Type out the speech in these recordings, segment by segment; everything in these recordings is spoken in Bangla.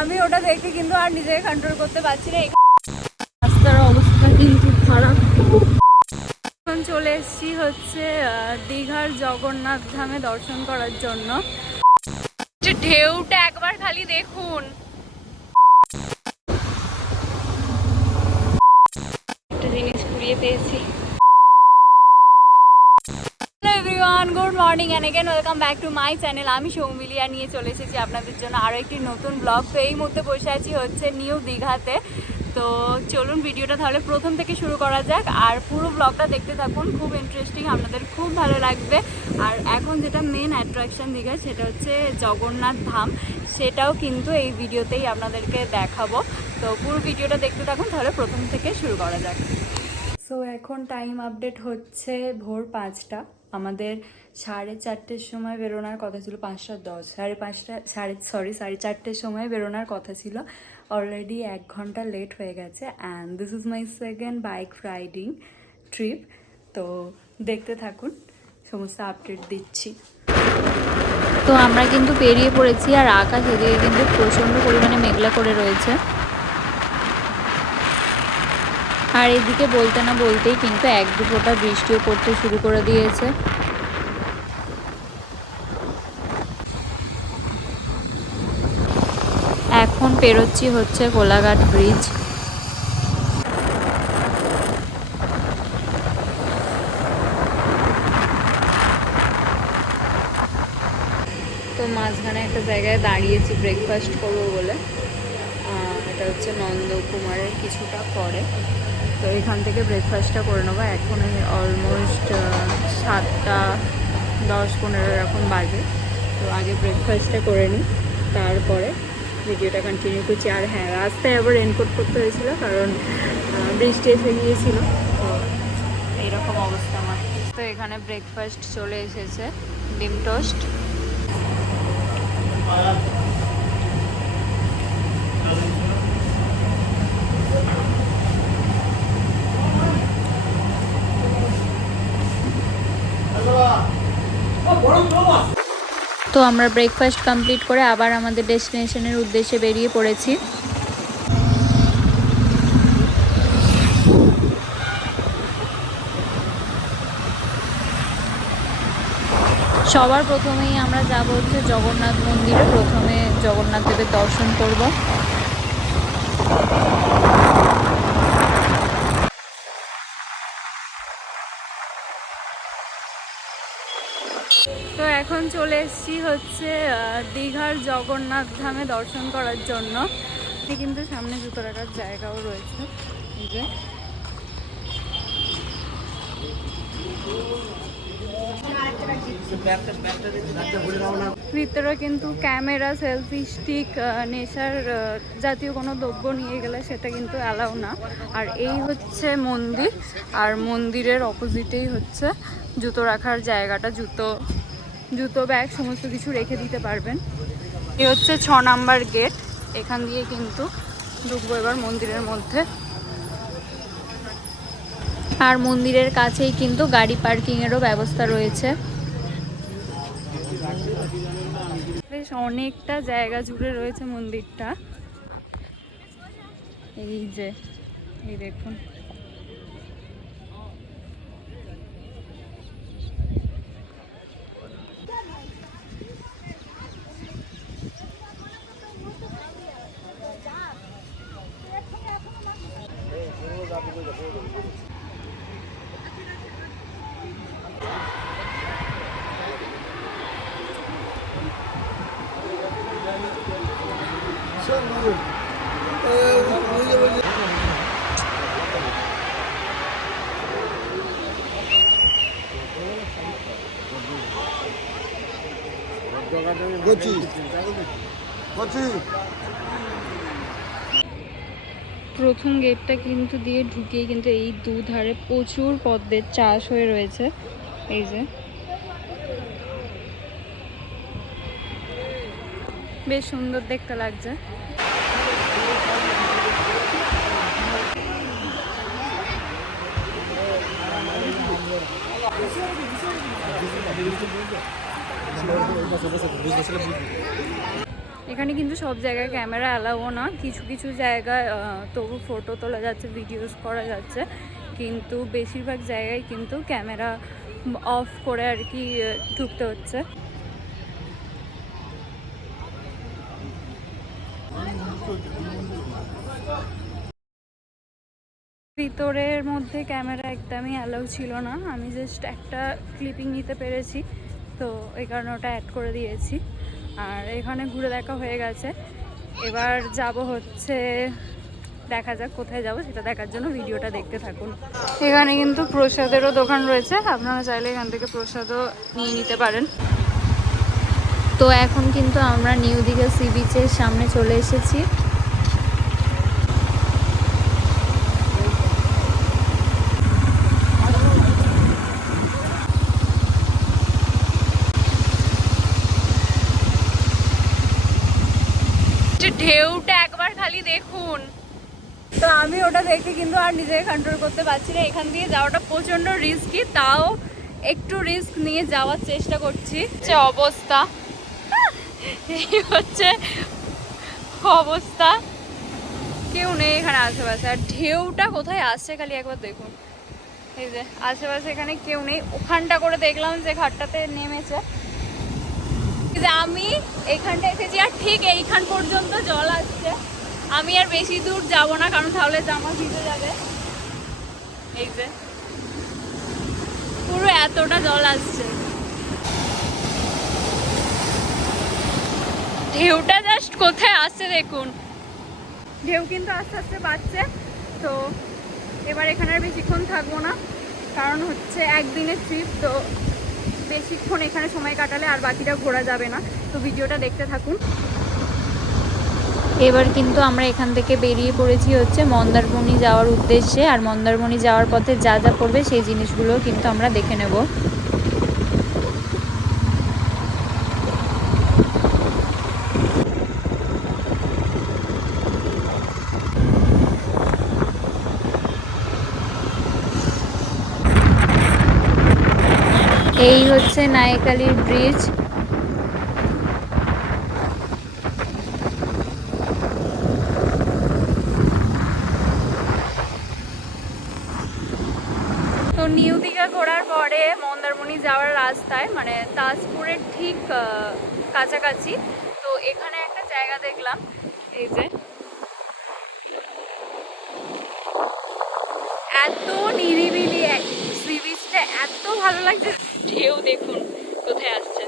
আমি ওটা দেখে কিন্তু আর নিজেকে কন্ট্রোল করতে পারছি না। রাস্তার অবস্থা কিন্তু খারাপ। এখন চলে এসেছি হচ্ছে দীঘার জগন্নাথ ধামে দর্শন করার জন্য। ঢেউটা একবার খালি দেখুন। একটা জিনিস কুড়িয়ে পেয়েছি। Hello everyone, good morning and again welcome back to my channel. আমি সৌমিলিয়া নিয়ে চলে এসেছি আপনাদের জন্য আরও একটি নতুন ব্লগ। তো এই মুহূর্তে বসে আছি হচ্ছে নিউ দীঘাতে। তো চলুন ভিডিওটা তাহলে প্রথম থেকে শুরু করা যাক, আর পুরো ব্লগটা দেখতে থাকুন, খুব ইন্টারেস্টিং, আপনাদের খুব ভালো লাগবে। আর এখন যেটা মেন অ্যাট্রাকশন দীঘা সেটা হচ্ছে জগন্নাথ ধাম, সেটাও কিন্তু এই ভিডিওতেই আপনাদেরকে দেখাবো। তো পুরো ভিডিওটা দেখতে থাকুন, তাহলে প্রথম থেকে শুরু করা যাক। সো এখন টাইম আপডেট হচ্ছে ভোর 5টা। আমাদের 4:30-র সময় বেরোনোর কথা ছিল, 5:10, 4:30 সময় বেরোনোর কথা ছিল। অলরেডি 1 ঘন্টা লেট হয়ে গেছে। And this is my second bike riding trip. তো দেখতে থাকুন, সমস্ত আপডেট দিচ্ছি। তো আমরা কিন্তু বেরিয়ে পড়েছি, আর আকাশ এদিকে কিন্তু প্রচণ্ড পরিমাণে মেঘলা করে রয়েছে। আর এদিকে বলতে না বলতেই কিন্তু 1-2 ফোঁটা বৃষ্টিও পড়তে শুরু করে দিয়েছে। এখন পেরোচ্ছি হচ্ছে কোলাঘাট ব্রিজ। তো মাঝখানে একটা জায়গায় দাঁড়িয়েছি ব্রেকফাস্ট করবো বলে। এটা হচ্ছে নন্দকুমারের কিছুটা পরে। তো এখান থেকে ব্রেকফাস্টটা করে নেবো। এখন অলমোস্ট 7:10-15 এরকম বাজে। তো আগে ব্রেকফাস্টটা করে নিই, তারপরে ভিডিওটা কন্টিনিউ করছি। আর হ্যাঁ, রাস্তায় আবার রেনকোট করতে হয়েছিল, কারণ বৃষ্টি এসে গিয়েছিল। তো এইরকম অবস্থা আমার। তো এখানে ব্রেকফাস্ট চলে এসেছে, ডিম টোস্ট। তো আমরা ব্রেকফাস্ট কমপ্লিট করে আবার আমাদের ডেস্টিনেশনের উদ্দেশ্যে বেরিয়ে পড়েছি। সবার প্রথমেই আমরা যাব হচ্ছে জগন্নাথ মন্দিরে। প্রথমে জগন্নাথ দেবের দর্শন করব। তো এখন চলে এসেছি হচ্ছে দীঘার জগন্নাথ ধামে দর্শন করার জন্য। কিন্তু সামনে জুতো রাখার জায়গাও রয়েছে। এই যে ভিতরে কিন্তু ক্যামেরা, সেলফি স্টিক, নেশার জাতীয় কোনো দ্রব্য নিয়ে গেলে সেটা কিন্তু অ্যালাউ না। আর এই হচ্ছে মন্দির, আর মন্দিরের অপোজিটেই হচ্ছে জুতো রাখার জায়গাটা। জুতো ব্যাগ সমস্ত কিছু রেখে দিতে পারবেন। এই হচ্ছে 6 নাম্বার গেট। এখান দিয়ে কিন্তু ঢুকবো এবার মন্দিরের মধ্যে। আর মন্দিরের কাছেই কিন্তু গাড়ি পার্কিংয়েরও ব্যবস্থা রয়েছে। বেশ অনেকটা জায়গা জুড়ে রয়েছে মন্দিরটা। এই যে এই দেখুন, প্রথম গেটটা কিন্তু দিয়ে ঢুকিয়ে কিন্তু এই দুধারে প্রচুর পদ্মের চাষ হয়ে রয়েছে। এই যে বেশ সুন্দর দেখতে লাগছে। এখানে কিন্তু সব জায়গায় ক্যামেরা অ্যালাউও না, কিছু কিছু জায়গায় তবু ফটো তোলা যাচ্ছে, ভিডিওস করা যাচ্ছে, কিন্তু বেশিরভাগ জায়গায় কিন্তু ক্যামেরা অফ করে আর কি ঢুকতে হচ্ছে। ভিতরের মধ্যে ক্যামেরা একদমই অ্যালাউ ছিল না, আমি জাস্ট একটা ক্লিপিং নিতে পেরেছি, তো এই কারণে ওটা অ্যাড করে দিয়েছি। আর এখানে ঘুরে দেখা হয়ে গেছে, এবার যাব হচ্ছে, দেখা যাক কোথায় যাব, সেটা দেখার জন্য ভিডিওটা দেখতে থাকুন। এখানে কিন্তু প্রসাদেরও দোকান রয়েছে, আপনারা চাইলে এখান থেকে প্রসাদও নিয়ে নিতে পারেন। তো এখন কিন্তু আমরা নিউ দীঘা সি বিচের সামনে চলে এসেছি। ঢেউটা একবার খালি দেখুন। তো আমি ওটা দেখে কিন্তু আর নিজেকে কন্ট্রোল করতে পারছি না, এখান দিয়ে যাওয়াটা প্রচণ্ড রিস্কি, তাও একটু রিস্ক নিয়ে যাওয়ার চেষ্টা করছি। যে অবস্থা, এই হচ্ছে অবস্থা, কেউ নেই এখানে আশেপাশে, আর ঢেউটা কোথায় আসছে খালি একবার দেখুন। এই যে আশেপাশে এখানে কেউ নেই, ওখানটা করে দেখলাম যে ঘাটটাতে নেমেছে, যে আমি এইখানটা এসেছি আর ঠিক এইখান পর্যন্ত জল আসছে, আমি আর বেশি দূর যাব না, কারণ তাহলে জামা ভিজে যাবে। এই যে পুরো এতটা জল আসছে, ঢেউটা জাস্ট কোথায় আসছে দেখুন। ঢেউ কিন্তু আস্তে আস্তে বাড়ছে, তো এবার এখানে আর বেশিক্ষণ থাকবো না, কারণ হচ্ছে একদিনের ট্রিপ, তো বেশিক্ষণ এখানে সময় কাটালে আর বাকিটা ঘোরা যাবে না, তো ভিডিওটা দেখতে থাকুন। এবার কিন্তু আমরা এখান থেকে বেরিয়ে পড়েছি হচ্ছে মন্দারমণি যাওয়ার উদ্দেশ্যে, আর মন্দারমণি যাওয়ার পথে যা যা পড়বে সেই জিনিসগুলো কিন্তু আমরা দেখে নেব। এই হচ্ছে নায়িকালির ব্রিজ। তো নিউ দীঘা ঘোরার পরে মন্দারমণি যাওয়ার রাস্তায়, মানে তাজপুরের ঠিক কাছাকাছি, তো এখানে একটা জায়গা দেখলাম, এই যে এত নিরিবিলি সি বিচটা, এত ভালো লাগছে, ঢেউ দেখুন কোথায় আসছে,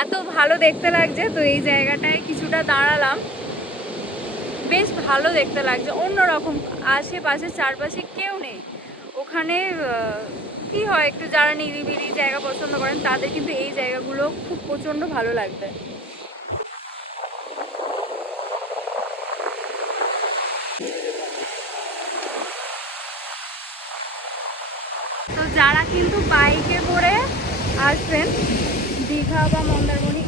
এত ভালো দেখতে লাগছে। তো এই জায়গাটায় কিছুটা দাঁড়ালাম, বেশ ভালো দেখতে লাগছে, অন্যরকম, আশেপাশে চারপাশে কেউ নেই। ওখানে কি হয়, একটু যারা নিরিবিলি জায়গা পছন্দ করেন তাদের কিন্তু এই জায়গাগুলো খুব প্রচণ্ড ভালো লাগবে। তো যারা কিন্তু বাইকে করে আসবেন দীঘা বা মন্দারমণি,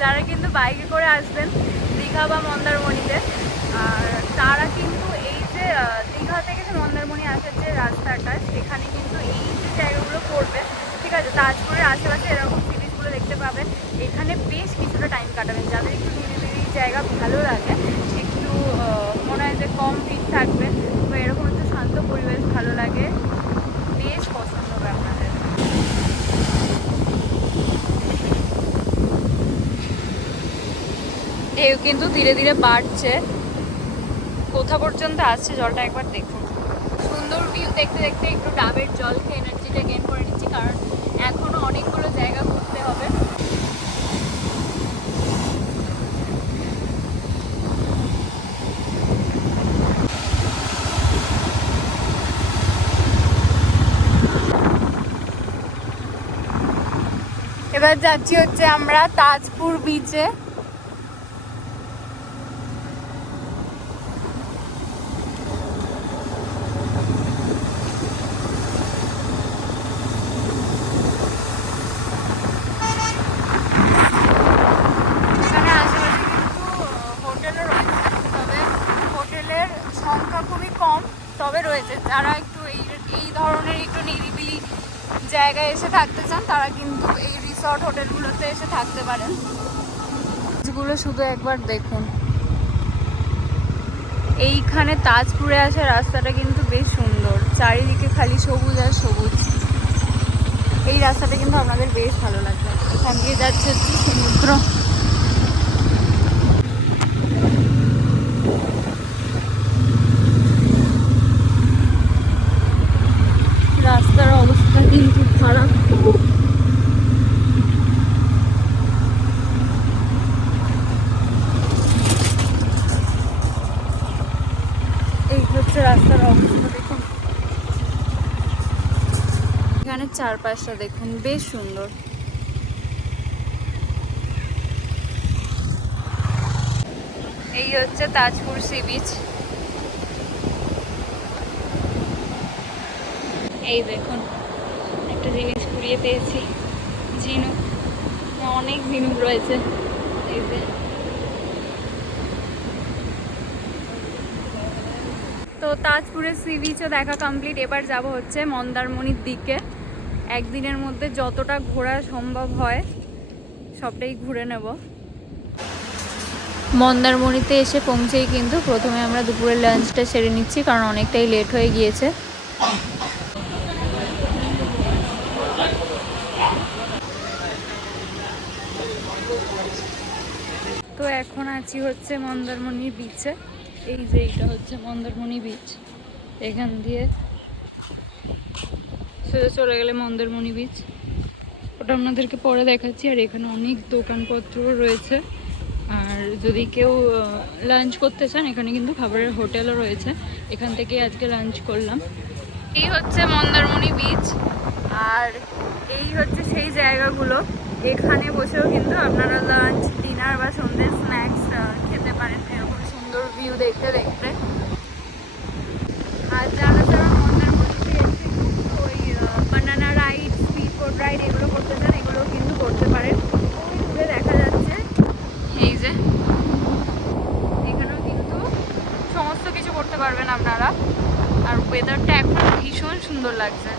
যারা কিন্তু বাইকে করে আসবেন দীঘা বা মন্দারমণিতে, আর তারা কিন্তু এই যে দীঘা থেকে যে মন্দারমণি আসার যে রাস্তাটা, সেখানে কিন্তু এই যে জায়গাগুলো পড়বে, ঠিক আছে, তাজপুরের আশেপাশে এরকম জিনিসগুলো দেখতে পাবেন। এখানে বেশ কিছুটা টাইম কাটাবেন, যাদের একটু নিরিবিলি জায়গা ভালো লাগে, একটু মনে হয় যে কম ভিড় থাকবে বা এরকম একটু শান্ত পরিবেশ ভালো লাগে, বেশ পছন্দ হবে আপনাদের। ঢেউ কিন্তু ধীরে ধীরে বাড়ছে, কোথা পর্যন্ত আসছে জলটা একবার দেখুন। সুন্দর ভিউ দেখতে দেখতে একটু ডাবের জল খেয়ে এনার্জিটা গেইন করে নিচ্ছি, কারণ এখনো অনেকগুলো জায়গা ঘুরতে হবে। এবার যাচ্ছি হচ্ছে আমরা তাজপুর বিচে। সংখ্যা খুবই কম, তবে রয়েছে, যারা একটু এই ধরনের একটু নিরিবিলি জায়গায় এসে থাকতে চান তারা কিন্তু এই রিসর্ট হোটেলগুলোতে এসে থাকতে পারেন। ফুলগুলো শুধু একবার দেখুন। এইখানে তাজপুরে আসা রাস্তাটা কিন্তু বেশ সুন্দর, চারিদিকে খালি সবুজ আর সবুজ। এই রাস্তাটা কিন্তু আপনাদের বেশ ভালো লাগবে। এখান দিয়ে যাচ্ছে হচ্ছে সমুদ্র। রাস্তার অবস্থা কিন্তু খারাপ। এই হচ্ছে রাস্তার অবস্থা, দেখুন। এখানে চারপাশটা দেখুন, বেশ সুন্দর। এই হচ্ছে তাজপুর সি বিচ। এই দেখুন একটা জিনিস কুড়িয়ে পেয়েছি, ঝিনুক। অনেক ঝিনুক রয়েছে। এই যে, তো তাজপুরের সি বিচও দেখা কমপ্লিট। এবার যাব হচ্ছে মন্দারমণির দিকে। একদিনের মধ্যে যতটা ঘোরা সম্ভব হয় সবটাই ঘুরে নেব। মন্দারমণিতে এসে পৌঁছেই কিন্তু প্রথমে আমরা দুপুরের লাঞ্চটা সেরে নিচ্ছি, কারণ অনেকটাই লেট হয়ে গিয়েছে। তো এখন আছি হচ্ছে মন্দারমণির বিচে। এই যে এটা হচ্ছে মন্দারমণি বিচ। এখান দিয়ে সোজা চলে গেলে মন্দারমণি বিচ। ওটা আপনাদেরকে পরে দেখাচ্ছি। আর এখানে অনেক দোকানপত্র রয়েছে। আর যদি কেউ লাঞ্চ করতে চান, এখানে কিন্তু খাবারের হোটেলও রয়েছে। এখান থেকে আজকে লাঞ্চ করলাম। এই হচ্ছে মন্দারমণি বিচ, আর এই হচ্ছে সেই জায়গাগুলো। এখানে বসেও কিন্তু আপনারা লাঞ্চ, ডিনার বা সন্ধ্যের স্ন্যাক্স খেতে পারেন, এরকম সুন্দর ভিউ দেখতে দেখতে। আর যারা যারা মন্দারমণিতে এসে ওই বানানা রাইড, স্পিড বোট রাইড এগুলো করতে চান, এগুলো কিন্তু করতে পারেন। ওই দূরে দেখা যাচ্ছে এই যে, এখানেও কিন্তু সমস্ত কিছু করতে পারবেন আপনারা। আর ওয়েদারটা এখন ভীষণ সুন্দর লাগছে।